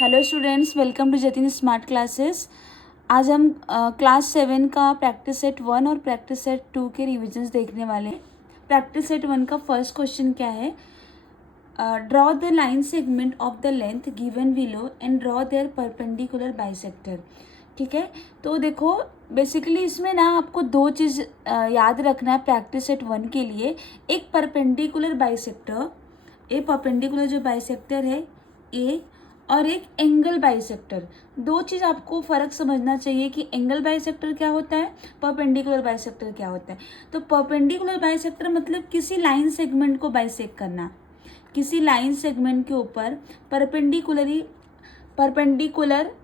Hello students, welcome to Jatin smart classes. आज हम class 7 का प्रैक्टिस सेट 1 और प्रैक्टिस सेट 2 के रिविजन्स देखने वाले हैं। प्रैक्टिस सेट 1 का फर्स्ट क्वेश्चन क्या है? Draw the line segment of the length given below and draw their perpendicular bisector. ठीक है, तो देखो बेसिकली इसमें ना आपको दो चीज़ याद रखना है प्रैक्टिस सेट 1 के लिए। एक परपेंडिकुलर बाइसेक्टर, ए परपेंडिकुलर जो बाइसेक्टर है ए, और एक एंगल बाइसेक्टर। दो चीज़ आपको फ़र्क समझना चाहिए कि एंगल बाइसेक्टर क्या होता है, परपेंडिकुलर बाइसेक्टर क्या होता है। तो परपेंडिकुलर बाइसेक्टर मतलब किसी लाइन सेगमेंट को बाइसेक्ट करना, किसी लाइन सेगमेंट के ऊपर परपेंडिकुलर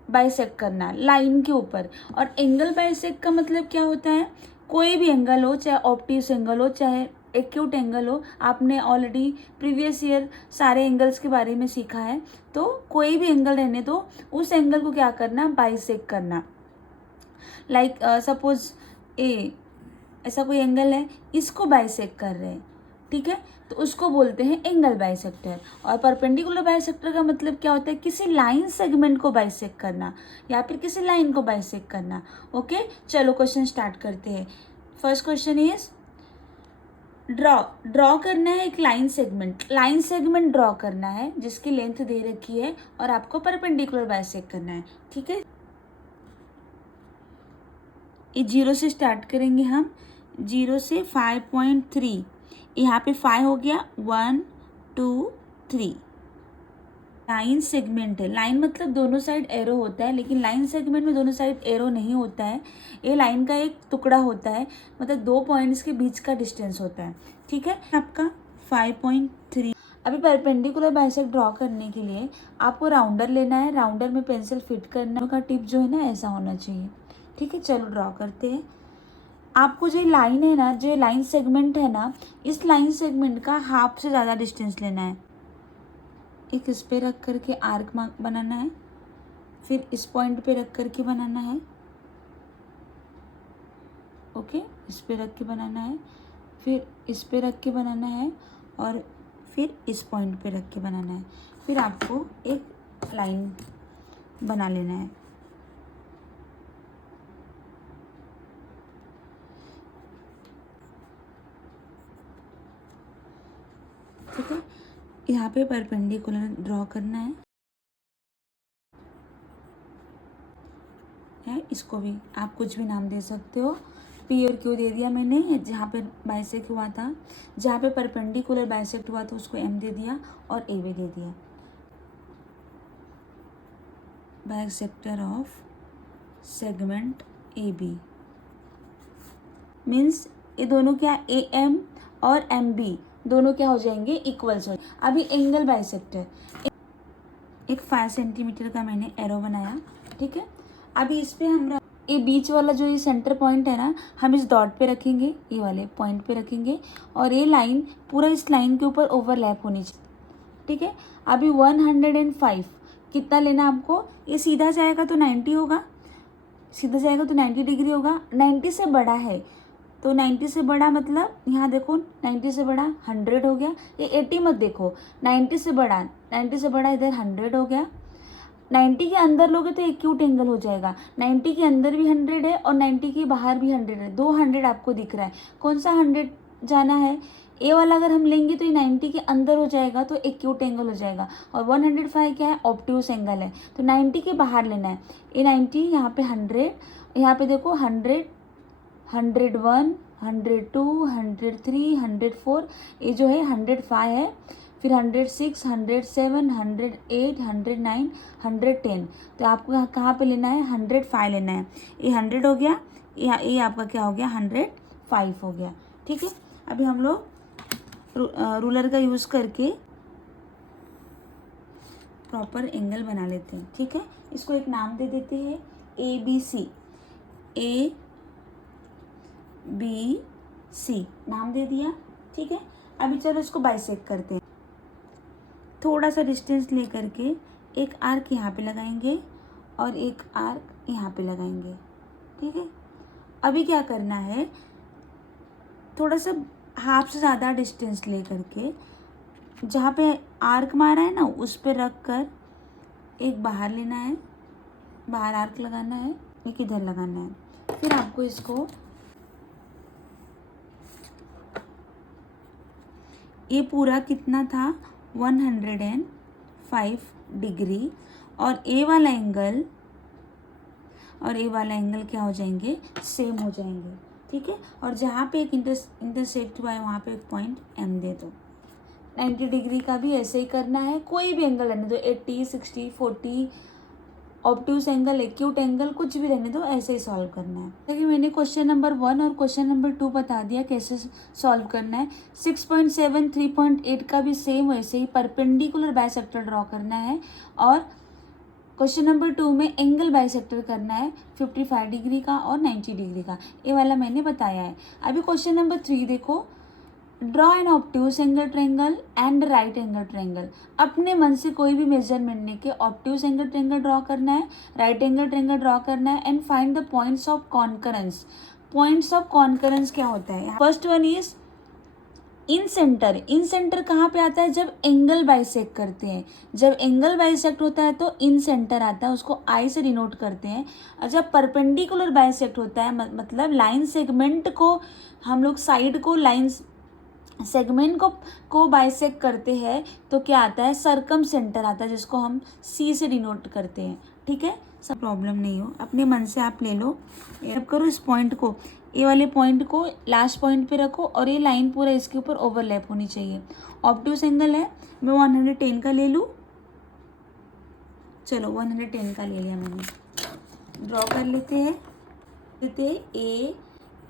बाइसेक्ट करना लाइन के ऊपर। और एंगल बाइसेक्ट का मतलब क्या होता है? कोई भी एंगल हो, चाहे ऑब्ट्यूस एंगल हो, चाहे एक्यूट एंगल हो। आपने ऑलरेडी प्रीवियस ईयर सारे एंगल्स के बारे में सीखा है। तो कोई भी एंगल रहने दो, उस एंगल को क्या करना, बाइसेक्ट करना। लाइक सपोज ए, ऐसा कोई एंगल है, इसको बाइसेक्ट कर रहे हैं, ठीक है, तो उसको बोलते हैं एंगल बाइसेक्टर। और परपेंडिकुलर बाइसेक्टर का मतलब क्या होता है? किसी लाइन सेगमेंट को बाइसेक्ट करना या फिर किसी लाइन को बाइसेक्ट करना। ओके, चलो क्वेश्चन स्टार्ट करते हैं। फर्स्ट क्वेश्चन इज ड्रॉ करना है एक लाइन सेगमेंट ड्रॉ करना है जिसकी लेंथ दे रखी है और आपको परपेंडिकुलर बाइसेक्ट करना है। ठीक है, ये 0 से स्टार्ट करेंगे हम, 0 से 5.3। यहाँ पे 5 हो गया, 1 2 3। लाइन सेगमेंट है, लाइन मतलब दोनों साइड एरो होता है, लेकिन लाइन सेगमेंट में दोनों साइड एरो नहीं होता है। ये लाइन का एक टुकड़ा होता है, मतलब दो पॉइंट्स के बीच का डिस्टेंस होता है। ठीक है, आपका 5.3। अभी परपेंडिकुलर बाइसेक्ट ड्रॉ करने के लिए आपको राउंडर लेना है, राउंडर में पेंसिल फिट करना है, का टिप जो है ना ऐसा होना चाहिए। ठीक है, चलो ड्रॉ करते हैं। आपको जो लाइन है ना, जो लाइन सेगमेंट है ना, इस लाइन सेगमेंट का हाफ से ज़्यादा डिस्टेंस लेना है। एक इस पे रख करके आर्क मार्क बनाना है, फिर इस पॉइंट पे रख करके बनाना है। ओके, इस पे रख के बनाना है, फिर इस पे रख के बनाना है, और फिर इस पॉइंट पे रख के बनाना है। फिर आपको एक लाइन बना लेना है। ठीक है, यहाँ पे परपेंडिकुलर ड्रॉ करना है, इसको भी आप कुछ भी नाम दे सकते हो। पी और क्यू दे दिया मैंने, जहाँ पे बाइसेक्ट हुआ था, जहाँ पे परपेंडिकुलर बाइसेक्ट हुआ था उसको एम दे दिया, और ए भी दे दिया। Bisector of segment A B means ये दोनों क्या, ए एम और एम बी दोनों क्या हो जाएंगे, इक्वल्स हो। अभी एंगल बाइसेक्टर, एक 5 सेंटीमीटर का मैंने एरो बनाया। ठीक है, अभी इस पे हम ये बीच वाला जो ये सेंटर पॉइंट है ना, हम इस डॉट पे रखेंगे, ये वाले पॉइंट पे रखेंगे, और ये लाइन पूरा इस लाइन के ऊपर ओवरलैप होनी चाहिए। ठीक है, अभी 105 कितना लेना आपको? ये सीधा जाएगा तो 90 होगा, सीधा जाएगा तो 90 डिग्री होगा। 90 से बड़ा है तो 90 से बड़ा मतलब यहाँ देखो, 90 से बड़ा 100 हो गया। ये 80 मत देखो, 90 से बड़ा, 90 से बड़ा इधर 100 हो गया। 90 के अंदर लोगे तो एक्यूट एंगल हो जाएगा। 90 के अंदर भी 100 है और 90 के बाहर भी 100 है, 200 आपको दिख रहा है। कौन सा 100 जाना है? ए वाला अगर हम लेंगे तो ये 90 के अंदर हो जाएगा, तो एक्यूट एंगल हो जाएगा। और 105 क्या है? ऑब्ट्यूस एंगल है, तो 90 के बाहर लेना है। ये 90, यहाँ पे 100, यहाँ पे देखो 100, 101, 102, 103, 104, ये जो है 105 है। फिर 106, 107, 108, 109, 110। तो आपको कहाँ पे लेना है? 105 लेना है। ये 100 हो गया, ये आपका क्या हो गया? 105 हो गया। ठीक है, अभी हम लोग रूलर का यूज़ करके प्रॉपर एंगल बना लेते हैं। ठीक है, इसको एक नाम दे देते हैं, ए बी सी। ए बी सी नाम दे दिया। ठीक है, अभी चलो इसको बाइसेक्ट करते हैं। थोड़ा सा डिस्टेंस ले करके एक आर्क यहाँ पे लगाएंगे और एक आर्क यहाँ पे लगाएंगे। ठीक है, अभी क्या करना है, थोड़ा सा हाफ से ज़्यादा डिस्टेंस ले करके जहाँ पे आर्क मारा है ना, उस पे रख कर एक बाहर लेना है, बाहर आर्क लगाना है, एक इधर लगाना है। फिर आपको इसको ये पूरा कितना था 105 डिग्री, और ए वाला एंगल और ए वाला एंगल क्या हो जाएंगे, सेम हो जाएंगे। ठीक है, और जहाँ पे एक इंटरसेक्ट हुआ है वहाँ पे एक पॉइंट एम दे दो। 90 डिग्री का भी ऐसे ही करना है, कोई भी एंगल रहने दो, 80, 60, 40, ऑब्ट्यूस एंगल, एक्यूट एंगल, कुछ भी रहने दो, ऐसे ही सॉल्व करना है। देखिए मैंने क्वेश्चन नंबर 1 और क्वेश्चन नंबर 2 बता दिया कैसे सॉल्व करना है। 6.7, 3.8 का भी सेम वैसे ही परपेंडिकुलर बाइसेक्टर ड्रॉ करना है, और क्वेश्चन नंबर 2 में एंगल बाइसेक्टर करना है 55 डिग्री का और 90 डिग्री का, ये वाला मैंने बताया है। अभी क्वेश्चन नंबर 3 देखो, draw an obtuse angle triangle and right angle triangle. अपने मन से कोई भी मेजरमेंट लेके ऑब्ट्यूस एंगल ट्रायंगल ड्रॉ करना है, राइट एंगल ट्रायंगल ड्रॉ करना है, and find the points of concurrence. Points of concurrence क्या होता है? First one is in centre. In centre कहाँ पे आता है? जब एंगल बाइसेक्ट करते हैं, जब एंगल बाइसेक्ट होता है तो इन सेंटर आता है, उसको आई से डिनोट करते हैं। और जब परपेंडिकुलर बाइसेक्ट होता है मतलब लाइन सेगमेंट को हम लोग साइड को लाइन सेगमेंट को बाइसेक्ट करते हैं तो क्या आता है? सर्कम सेंटर आता है, जिसको हम सी से डिनोट करते हैं। ठीक है, सब प्रॉब्लम नहीं हो, अपने मन से आप ले लो। अब करो इस पॉइंट को, ए वाले पॉइंट को लास्ट पॉइंट पे रखो, और ये लाइन पूरा इसके ऊपर ओवरलैप होनी चाहिए। ऑब्ट्यूस एंगल है, मैं 110 का ले लूँ। चलो 110 का ले लिया मैंने। ड्रॉ कर लेते हैं ए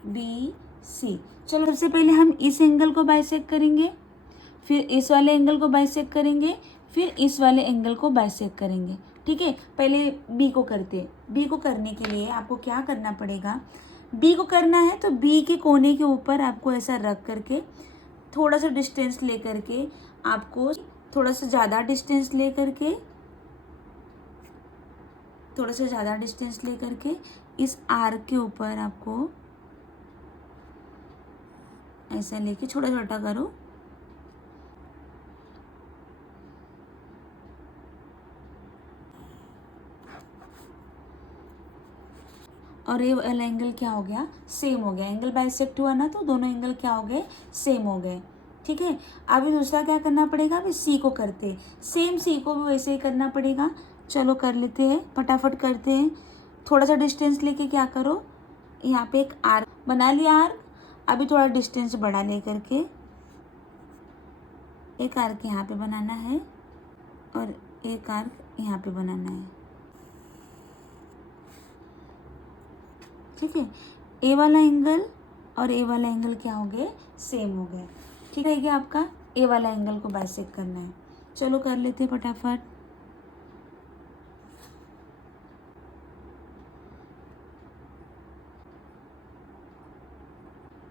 बी सी। चलो सबसे पहले हम इस एंगल को बाइसेक्ट करेंगे, फिर इस वाले एंगल को बाइसेक्ट करेंगे, फिर इस वाले एंगल को बाइसेक्ट करेंगे। ठीक है, पहले बी को करते हैं। बी को करने के लिए आपको क्या करना पड़ेगा? बी को करना है तो बी के कोने के ऊपर आपको ऐसा रख करके थोड़ा सा डिस्टेंस ले करके, आपको थोड़ा सा ज़्यादा डिस्टेंस ले करके इस आर्क के ऊपर आपको ऐसा लेके छोटा छोटा करो, और ये वाला एंगल क्या हो गया? सेम हो गया। एंगल बाइसेक्ट हुआ ना, तो दोनों एंगल क्या हो गए? सेम हो गए। ठीक है, अभी दूसरा क्या करना पड़ेगा? अभी सी को करते हैं, सेम सी को भी वैसे ही करना पड़ेगा। चलो कर लेते हैं, फटाफट करते हैं। थोड़ा सा डिस्टेंस लेके क्या करो, यहाँ पे एक आर्क बना लिया। आर्क अभी थोड़ा डिस्टेंस बढ़ा ले करके एक आर्क यहाँ पे बनाना है, और एक आर्क यहाँ पे बनाना है। ठीक है, ए वाला एंगल और ए वाला एंगल क्या हो गए? सेम हो गए। ठीक है, क्या आपका ए वाला एंगल को बाइसेक्ट करना है। चलो कर लेते हैं फटाफट।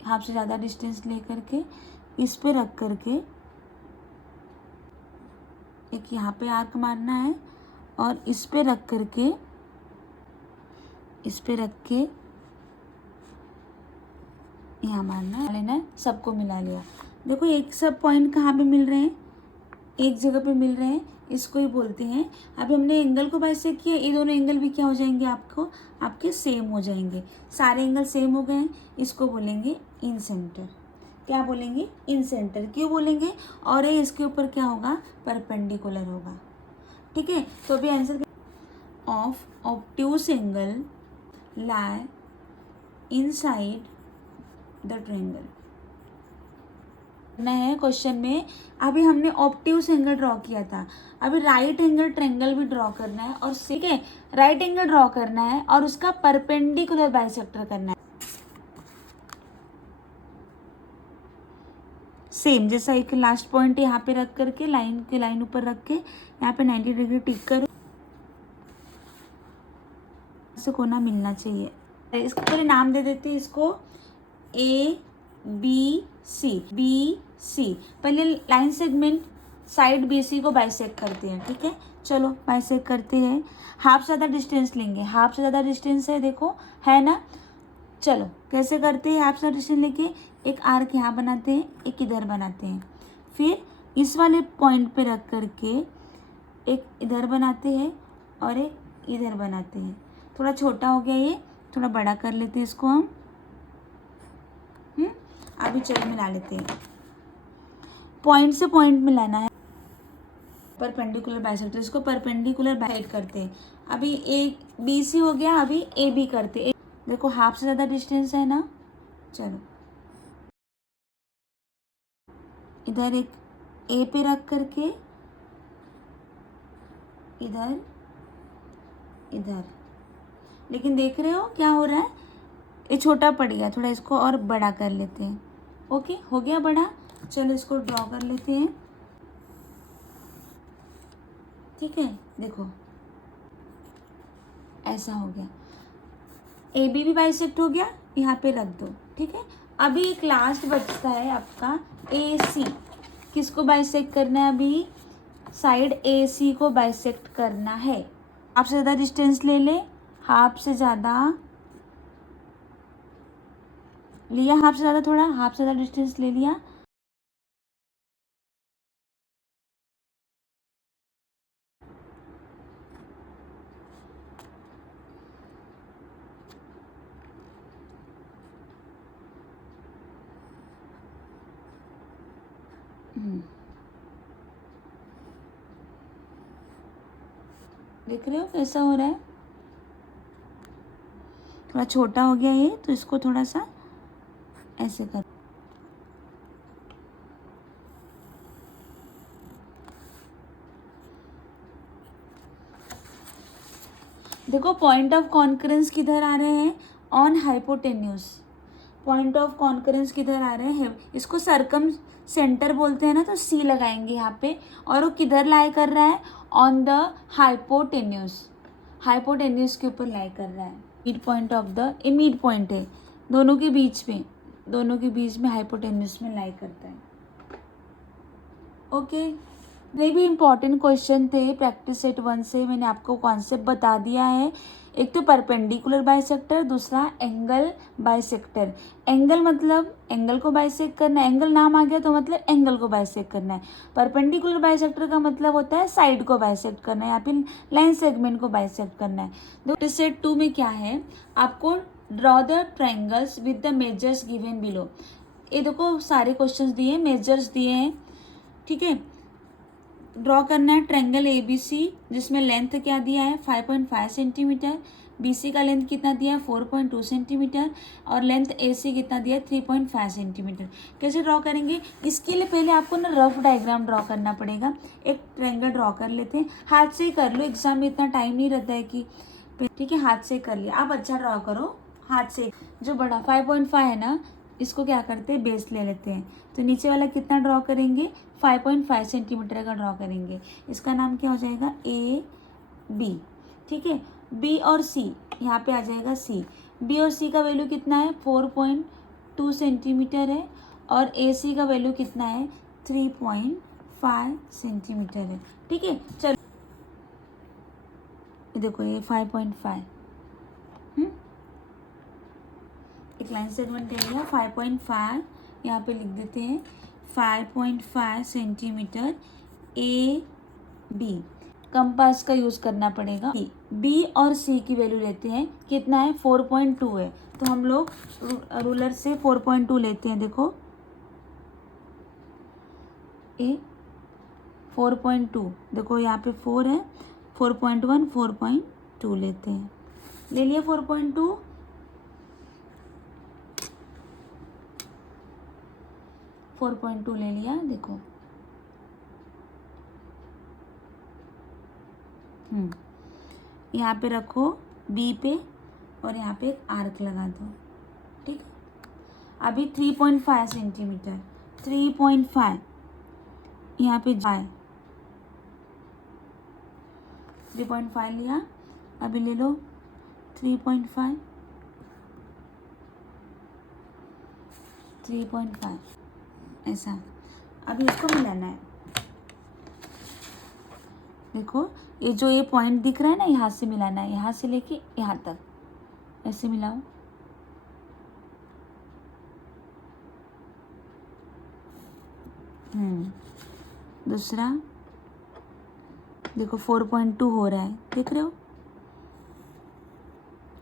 हाफ से ज़्यादा डिस्टेंस ले करके इस पे रख करके एक यहाँ पे आर्क मारना है, और इस पे रख करके यहाँ मारना लेना है। सबको मिला लिया। देखो एक सब पॉइंट कहाँ पे मिल रहे हैं? एक जगह पे मिल रहे हैं, इसको ही बोलते हैं। अभी हमने एंगल को बाइसेक्ट किया, ये दोनों एंगल भी क्या हो जाएंगे? आपके सेम हो जाएंगे। सारे एंगल सेम हो गए हैं, इसको बोलेंगे इन सेंटर। क्या बोलेंगे? इन सेंटर। क्यों बोलेंगे? और ये इसके ऊपर क्या होगा? परपेंडिकुलर होगा। ठीक है, तो अभी answer of obtuse angle lie inside the triangle ना है क्वेश्चन में। अभी हमने ऑब्ट्यूस एंगल ड्रॉ किया था, अभी राइट एंगल ट्रायंगल भी ड्रॉ करना है, और ठीक है राइट एंगल ड्रॉ करना है और उसका परपेंडिकुलर बाइसेक्टर करना है। सेम जैसा एक लास्ट पॉइंट यहाँ पे रख करके लाइन ऊपर रख के यहाँ पे 90 डिग्री टिक करो, से कोना मिलना चाहिए। इसको पहले नाम दे देते हैं, इसको ए बी सी। पहले line segment side B C को बाइसेक्ट करते हैं। ठीक है, चलो बाइसेक्ट करते हैं। हाफ से ज़्यादा डिस्टेंस लेंगे, हाफ से ज़्यादा डिस्टेंस है, देखो है ना। चलो कैसे करते हैं? हाफ से ज़्यादा डिस्टेंस लेके एक आर्क यहाँ बनाते हैं, एक इधर बनाते हैं, फिर इस वाले पॉइंट पे रख करके एक इधर बनाते हैं, और एक इधर बनाते हैं। थोड़ा छोटा हो गया ये, थोड़ा बड़ा कर लेते हैं इसको हम। अभी चलो मिला लेते हैं। पॉइंट से पॉइंट मिलाना है, परपेंडिकुलर बाइसेक्टर, इसको परपेंडिकुलर बाइसेक्ट करते हैं। अभी एक बी सी हो गया, अभी ए बी करते हैं। देखो हाफ से ज़्यादा डिस्टेंस है ना, चलो इधर एक ए पे रख करके इधर इधर, लेकिन देख रहे हो क्या हो रहा है, ये छोटा पड़ गया, थोड़ा इसको और बड़ा कर लेते हैं। ओके हो गया बड़ा, चलो इसको ड्रॉ कर लेते हैं। ठीक है, देखो ऐसा हो गया, ए बी भी बाइसेक्ट हो गया, यहाँ पे रख दो। ठीक है, अभी एक लास्ट बचता है आपका ए सी। किसको बाइसेक्ट करना है अभी, साइड ए सी को बाइसेक्ट करना है। हाफ से ज़्यादा डिस्टेंस ले ले, हाफ से ज़्यादा लिया, हाफ से ज़्यादा, थोड़ा हाफ से ज़्यादा डिस्टेंस ले लिया। देख रहे हो कैसा हो रहा है, थोड़ा छोटा हो गया ये, तो इसको थोड़ा सा ऐसे कर। देखो पॉइंट ऑफ कॉन्करेंस किधर आ रहे हैं, on hypotenuse. Point of concurrence किधर आ रहे हैं, इसको सर्कम सेंटर बोलते हैं ना, तो सी लगाएंगे यहाँ पे। और वो किधर लाई कर रहा है, ऑन द हाइपोटेन्यूस, हाइपोटेन्यूस के ऊपर लाई कर रहा है। मिड पॉइंट ऑफ द, ये मिड पॉइंट है दोनों के बीच में, दोनों के बीच में हाइपोटेन्यूस में लाई करता है। ओके, ये भी इम्पॉर्टेंट क्वेश्चन थे प्रैक्टिस सेट 1 से, मैंने आपको कॉन्सेप्ट बता दिया है। एक तो परपेंडिकुलर बाइसेक्टर, दूसरा एंगल बाइसेक्टर। एंगल मतलब एंगल को बाइसेक्ट करना है, एंगल नाम आ गया तो मतलब एंगल को बाइसेक्ट करना है। परपेंडिकुलर बाइसेक्टर का मतलब होता है साइड को बाइसेक्ट करना है, या फिर लाइन सेगमेंट को बाइसेक्ट करना है। प्रैक्टिस सेट 2 में क्या है, आपको draw the triangles with the measures given below. ये देखो सारे क्वेश्चंस दिए, मेजर्स दिए हैं। ठीक है, ड्रॉ करना है ट्रायंगल ए बी सी, जिसमें लेंथ क्या दिया है 5.5 सेंटीमीटर, बी सी का लेंथ कितना दिया है 4.2 सेंटीमीटर, और लेंथ ए सी कितना दिया है 3.5 सेंटीमीटर। कैसे ड्रॉ करेंगे, इसके लिए पहले आपको ना रफ डायग्राम ड्रॉ करना पड़ेगा। एक ट्रायंगल ड्रॉ कर लेते हैं, हाथ से ही कर लो, एग्जाम में इतना टाइम नहीं रहता है कि। ठीक है, हाथ से कर लिया, आप अच्छा ड्रॉ करो हाथ से। जो बड़ा 5.5 है ना, इसको क्या करते हैं बेस ले लेते हैं, तो नीचे वाला कितना ड्रॉ करेंगे 5.5 सेंटीमीटर का ड्रॉ करेंगे। इसका नाम क्या हो जाएगा ए बी। ठीक है, बी और सी यहाँ पे आ जाएगा सी। बी और सी का वैल्यू कितना है 4.2 सेंटीमीटर है, और ए सी का वैल्यू कितना है 3.5 सेंटीमीटर है। ठीक है, चलो देखो ये 5.5, एक लाइन सेगमेंट ले लिया 5.5, यहाँ पे लिख देते हैं 5.5 सेंटीमीटर ए बी। कंपास का यूज़ करना पड़ेगा। बी और सी की वैल्यू लेते हैं, कितना है 4.2 है, तो हम लोग रूलर से 4.2 लेते हैं। देखो ए 4.2, देखो यहाँ पे 4 है, 4.1 4.2 लेते हैं, ले लिया 4.2। 4.2 ले लिया, देखो यहाँ पे रखो बी पे, और यहाँ पे एक आर्क लगा दो। ठीक है, अभी 3.5 सेंटीमीटर, 3.5 यहाँ पे जाए, 3.5 लिया, अभी ले लो 3.5, 3.5 ऐसा। अभी इसको मिलाना है, देखो ये जो ये पॉइंट दिख रहा है ना, यहाँ से मिलाना है, यहाँ से लेके यहाँ तक ऐसे मिलाओ। दूसरा देखो 4.2 हो रहा है, देख रहे हो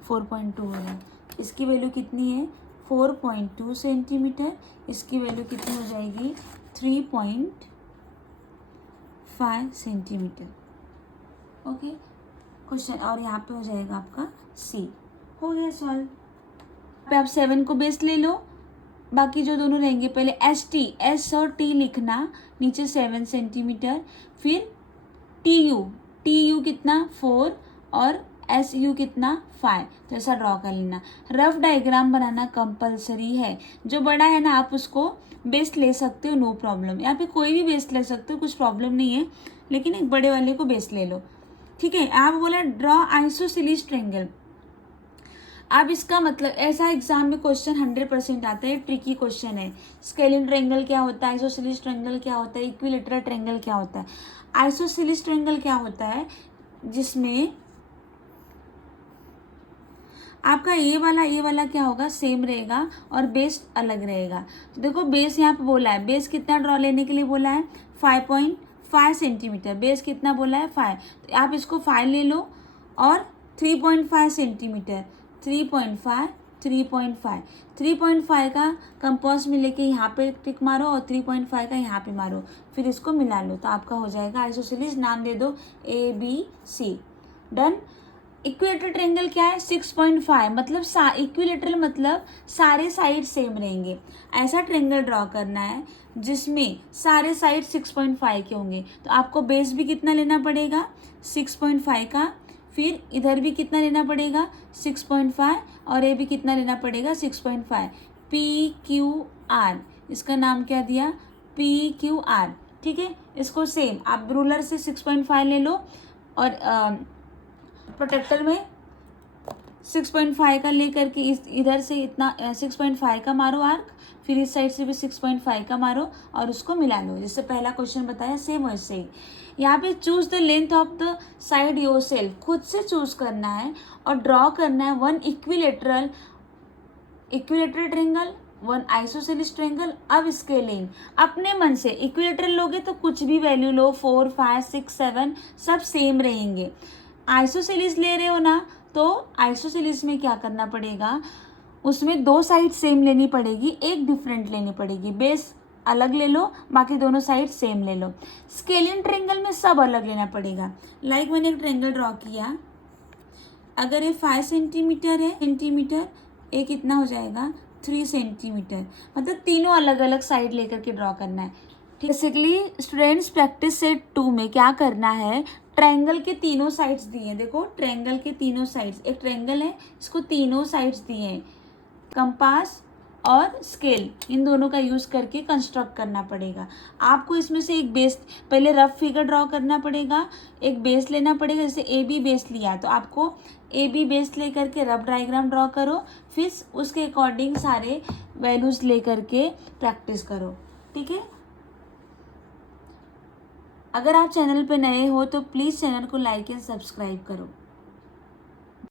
4.2 हो रहा है। इसकी वैल्यू कितनी है 4.2 सेंटीमीटर, इसकी वैल्यू कितनी हो जाएगी 3.5 सेंटीमीटर। ओके क्वेश्चन, और यहाँ पे हो जाएगा आपका सी। हो गया सॉल्व। पे आप 7 को बेस ले लो, बाकी जो दोनों रहेंगे पहले एस और टी लिखना, नीचे 7 सेंटीमीटर, फिर टी यू कितना 4 और एस यू कितना 5, तो ऐसा ड्रॉ कर लेना। रफ डायग्राम बनाना कंपलसरी है, जो बड़ा है ना आप उसको बेस ले सकते हो, नो प्रॉब्लम। यहाँ पे कोई भी बेस ले सकते हो, कुछ प्रॉब्लम नहीं है, लेकिन एक बड़े वाले को बेस ले लो, ठीक है। आप बोला ड्रॉ आइसोसेलेस ट्रायंगल। अब इसका मतलब ऐसा एग्जाम में क्वेश्चन 100% आता है, ट्रिकी क्वेश्चन है। स्केलिन ट्रायंगल क्या होता है, आइसोसेलेस ट्रायंगल क्या होता है, इक्विलेटरल ट्रायंगल क्या होता है। आइसोसेलेस ट्रायंगल क्या होता है, जिसमें आपका ये वाला क्या होगा सेम रहेगा और बेस अलग रहेगा। तो देखो बेस यहाँ पे बोला है, बेस कितना ड्रॉ लेने के लिए बोला है 5.5 सेंटीमीटर, बेस कितना बोला है 5, तो आप इसको 5 ले लो और 3.5 सेंटीमीटर, 3.5 का कंपास में लेके यहाँ पे टिक मारो और 3.5 का यहाँ पे मारो, फिर इसको मिला लो, तो आपका हो जाएगा आइसोसेलेस। नाम दे दो ABC, डन। इक्विलेटरल ट्रायंगल क्या है 6.5, मतलब इक्विलेटरल मतलब सारे साइड सेम रहेंगे। ऐसा ट्रायंगल ड्रॉ करना है जिसमें सारे साइड 6.5 के होंगे, तो आपको बेस भी कितना लेना पड़ेगा 6.5 का, फिर इधर भी कितना लेना पड़ेगा 6.5 और ये भी कितना लेना पड़ेगा 6.5। PQR, इसका नाम क्या दिया PQR, ठीक है। इसको सेम आप रूलर से 6.5 ले लो और प्रोटेक्टर में 6.5 का ले करके इधर से इतना 6.5 का मारो आर्क, फिर इस साइड से भी 6.5 का मारो और उसको मिला लो, जिससे पहला क्वेश्चन बताया सेम वैसे ही। यहाँ पे choose the length of the side yourself, खुद से चूज करना है और ड्रॉ करना है one equilateral triangle, one isosceles triangle. अब स्केलिंग अपने मन से, इक्विलेटरल लोगे तो कुछ भी वैल्यू लो 4, 5, 6, 7 सब सेम रहेंगे। आइसोसेलेस ले रहे हो ना, तो आइसोसेलेस में क्या करना पड़ेगा, उसमें 2 साइड सेम लेनी पड़ेगी, एक डिफरेंट लेनी पड़ेगी, बेस अलग ले लो, बाकी दोनों साइड सेम ले लो। स्केलिन ट्रायंगल में सब अलग लेना पड़ेगा। लाइक मैंने एक ट्रायंगल ड्रॉ किया, अगर ये 5 सेंटीमीटर है ये कितना हो जाएगा 3 सेंटीमीटर, मतलब तीनों अलग अलग साइड लेकर के ड्रॉ करना है। बेसिकली स्टूडेंट्स प्रैक्टिस सेट 2 में क्या करना है, ट्रायंगल के तीनों साइड्स दिए हैं, देखो ट्रायंगल के तीनों साइड्स, एक ट्रायंगल है इसको तीनों साइड्स दिए हैं, कंपास और स्केल इन दोनों का यूज़ करके कंस्ट्रक्ट करना पड़ेगा। आपको इसमें से एक बेस, पहले रफ फिगर ड्रॉ करना पड़ेगा, एक बेस लेना पड़ेगा, जैसे AB बेस लिया तो आपको AB बेस ले करके रफ डायग्राम ड्रॉ करो, फिर उसके अकॉर्डिंग सारे वैल्यूज़ ले करके प्रैक्टिस करो, ठीक है। अगर आप चैनल पे नए हो तो प्लीज़ चैनल को लाइक एंड सब्सक्राइब करो।